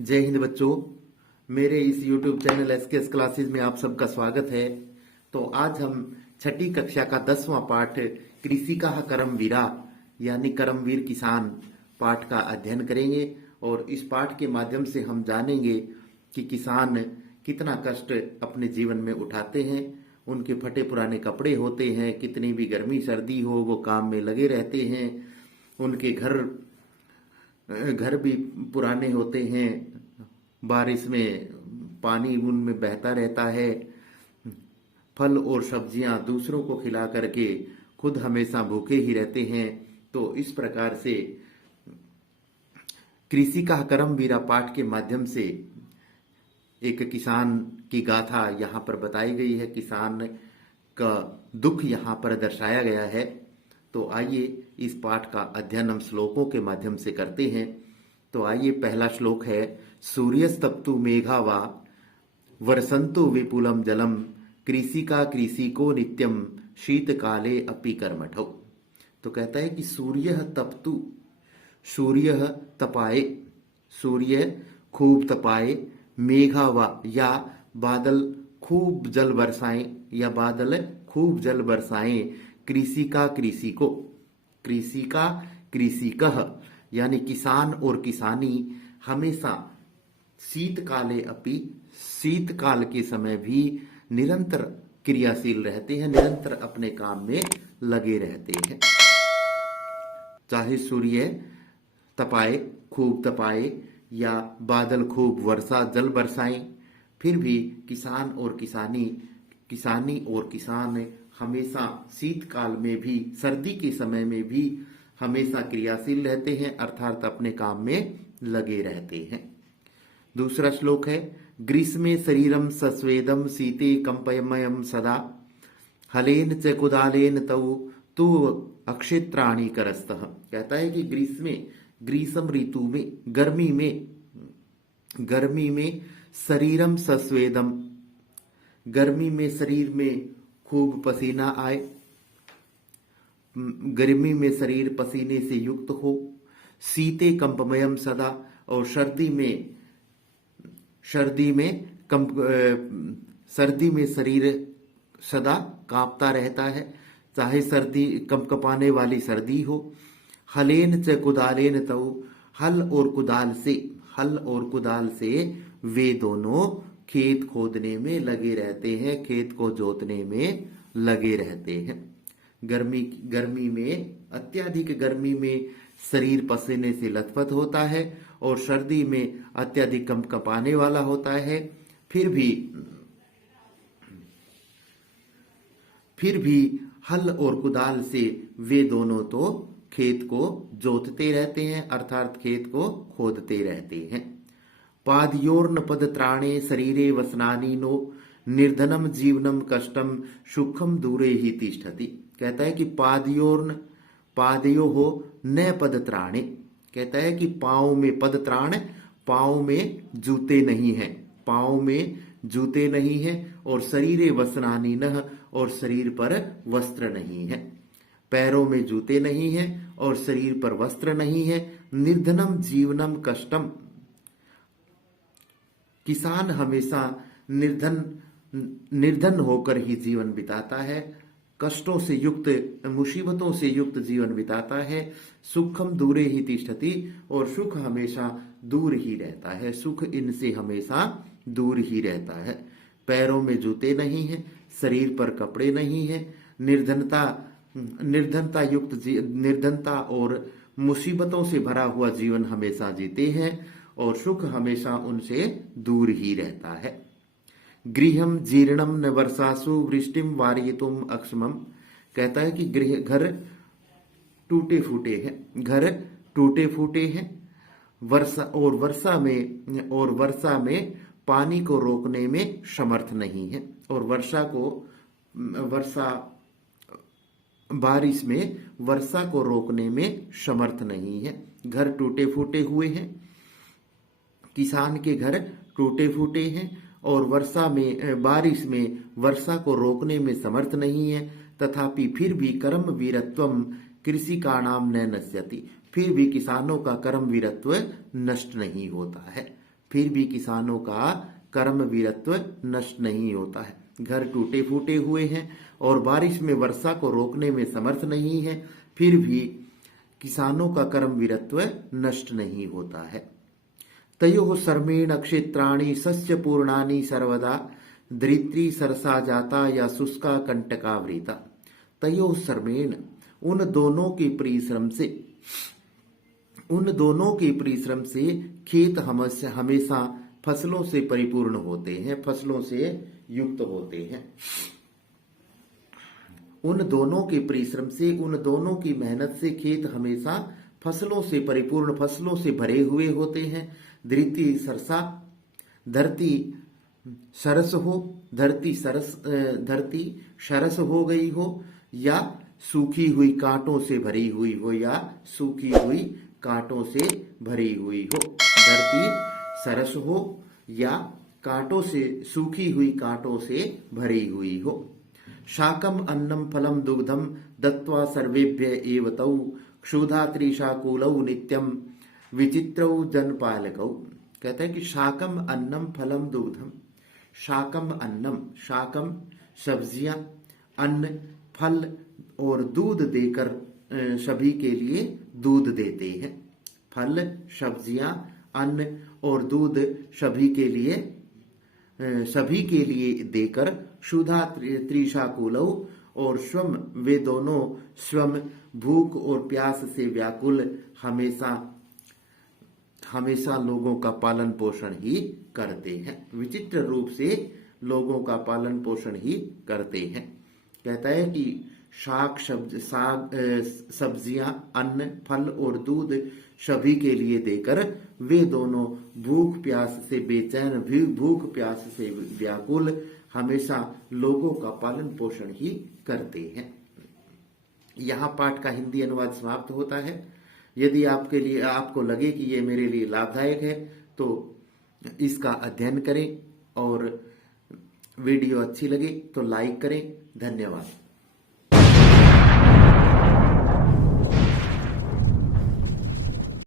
जय हिंद बच्चों। मेरे इस YouTube चैनल एसकेएस क्लासेस में आप सबका स्वागत है। तो आज हम छठी कक्षा का 10वां पाठ कृषि का कर्मवीरा यानी कर्मवीर किसान पाठ का अध्ययन करेंगे और इस पाठ के माध्यम से हम जानेंगे कि किसान कितना कष्ट अपने जीवन में उठाते हैं। उनके फटे पुराने कपड़े होते हैं, कितनी भी गर्मी सर्दी हो वो काम में लगे रहते हैं। उनके घर भी पुराने होते हैं, बारिश में पानी उनमें बहता रहता है। फल और सब्जियां दूसरों को खिला करके खुद हमेशा भूखे ही रहते हैं। तो इस प्रकार से कृषि का कर्मवीरा पाठ के माध्यम से एक किसान की गाथा यहाँ पर बताई गई है, किसान का दुख यहाँ पर दर्शाया गया है। तो आइए इस पाठ का अध्ययन हम श्लोकों के माध्यम से करते हैं। तो आइए, पहला श्लोक है, सूर्यस्तप्तु मेघावा वर्षन्तु विपुलम जलम कृषि को नित्यम शीतकाले अपि कर्मठौ। तो कहता है कि सूर्य तप्तु, सूर्य तपाए, सूर्य खूब तपाए, मेघावा या बादल खूब जल बरसाएं या बादल खूब जल बरसाएं, कृषि का कृषिकः यानी किसान और किसानी हमेशा शीतकाले अपि, शीतकाल के समय भी निरंतर क्रियाशील रहते हैं, निरंतर अपने काम में लगे रहते हैं। चाहे सूर्य तपाए, खूब तपाए या बादल खूब वर्षा जल बरसाएं, फिर भी किसान और किसानी और किसान हमेशा शीतकाल में भी, सर्दी के समय में भी हमेशा क्रियाशील रहते हैं, अर्थात अपने काम में लगे रहते हैं। दूसरा श्लोक है, ग्रीष्मे शरीरम सस्वेदम शीते कंपयमयम सदा हलेन च कुदालेन तौ तु अक्षेत्राणि करस्तः। कहता है कि ग्रीष्म ऋतु में, गर्मी में शरीरम सस्वेदम, गर्मी में शरीर में खूब पसीना आए, गर्मी में शरीर पसीने से युक्त हो, शीते कंपमयम सदा, और सर्दी में शरीर सदा कांपता रहता है, चाहे सर्दी कंपकपाने वाली सर्दी हो। हलेन च कुदालेन तौ, हल और कुदाल से वे दोनों खेत खोदने में लगे रहते हैं, खेत को जोतने में लगे रहते हैं। गर्मी में, अत्यधिक गर्मी में शरीर पसीने से लथपथ होता है और सर्दी में अत्यधिक कंपकपाने वाला होता है। फिर भी हल और कुदाल से वे दोनों तो खेत को जोतते रहते हैं, अर्थात खेत को खोदते रहते हैं। पादयोर्न पदत्राणे शरीरे वसनानि नो निर्धनम जीवनम कष्टम सुखम दूरे ही तिष्ठति। कहता है कि पादयो हो न पदत्राणे, कहता है कि पाँव में पदत्राण, पाँव में जूते नहीं हैं, पाँव में जूते नहीं हैं, और शरीरे वसनानि न, और शरीर पर वस्त्र नहीं है। पैरों में जूते नहीं हैं और शरीर पर वस्त्र नहीं है। निर्धनम जीवनम कष्टम, किसान हमेशा निर्धन होकर ही जीवन बिताता है, कष्टों से युक्त, मुसीबतों से युक्त जीवन बिताता है। सुखम दूरे ही तिष्ठति, और सुख हमेशा दूर ही रहता है, सुख इनसे हमेशा दूर ही रहता है। पैरों में जूते नहीं हैं, शरीर पर कपड़े नहीं हैं, निर्धनता और मुसीबतों से भरा हुआ जीवन हमेशा जीते हैं, और सुख हमेशा उनसे दूर ही रहता है। गृहम जीर्णम न वर्षासु वृष्टिम वारयितुम अक्षमम। कहता है कि घर टूटे फूटे हैं, वर्षा में पानी को रोकने में समर्थ नहीं है, और बारिश में वर्षा को रोकने में समर्थ नहीं है। घर टूटे फूटे हुए हैं, किसान के घर टूटे फूटे हैं, और बारिश में वर्षा को रोकने में समर्थ नहीं है। तथापि फिर भी कर्म वीरत्वम कृषि का नाम न नश्यति, फिर भी किसानों का कर्म वीरत्व नष्ट नहीं होता है। फिर भी किसानों का कर्म वीरत्व नष्ट नहीं होता है। घर टूटे फूटे हुए हैं और बारिश में वर्षा को रोकने में समर्थ नहीं है, फिर भी किसानों का कर्म वीरत्व नष्ट नहीं होता है। तयोः सर्मेण क्षेत्राणि सस्य पूर्णानि सर्वदा धरित्री सरसा जाता या शुष्का कंटकावृता। तयोः सर्मेण उन दोनों के परिश्रम से खेत हमेशा फसलों से परिपूर्ण होते हैं, फसलों से युक्त होते हैं। उन दोनों के परिश्रम से, उन दोनों की मेहनत से खेत हमेशा फसलों से परिपूर्ण, फसलों से भरे हुए होते हैं। धरती सरसा, धरती सरस हो, धरती सरस हो गई हो या सूखी हुई कांटों से भरी हुई हो, या सूखी हुई कांटों से भरी हुई हो। धरती सरस हो या कांटों से, सूखी हुई कांटों से भरी हुई हो। शाकम अन्नम फलम दुग्धम दत्वा सर्वेभ्य एव तौ क्षुधा त्रिशाकूलौ नित्यम विचित्रौ जनपालकौ। कहते हैं कि शाकम अन्नम फलम दुग्धम, शाकम अन्नम, शाकम सब्जियां, अन्न फल और दूध देकर सभी के लिए दूध देते हैं। फल, सब्जियां, अन्न और दूध सभी के लिए देकर क्षुधा त्रिशाकूलौ, और स्वयं वे दोनों स्वयं भूख और प्यास से व्याकुल हमेशा लोगों का पालन पोषण ही करते हैं। विचित्र रूप से लोगों का पालन पोषण ही करते हैं। कहता है कि सब्जियां, अन्न, फल और दूध सभी के लिए देकर वे दोनों भूख प्यास से बेचैन, भूख प्यास से व्याकुल हमेशा लोगों का पालन पोषण ही करते हैं। यहाँ पाठ का हिंदी अनुवाद समाप्त होता है। यदि आपको लगे कि ये मेरे लिए लाभदायक है तो इसका अध्ययन करें, और वीडियो अच्छी लगे तो लाइक करें। धन्यवाद।